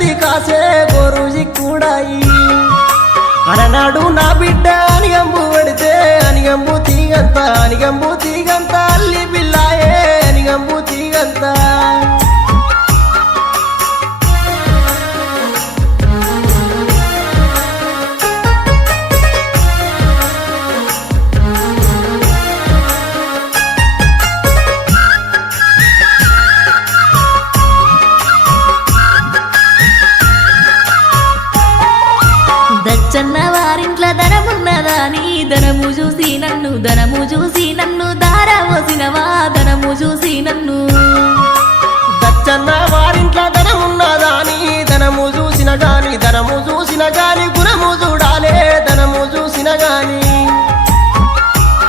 కత్తి కాసే గోరుజి కూడాయి అలనాడు నా బిడ్డ అనిగంబు పడితే అనిగంబు తీగంత అల్లి పిల్లాయే అనిగంబు తీగంత దచ్చన్న వారింట్ల ధనమున్నదాని ధనము చూసి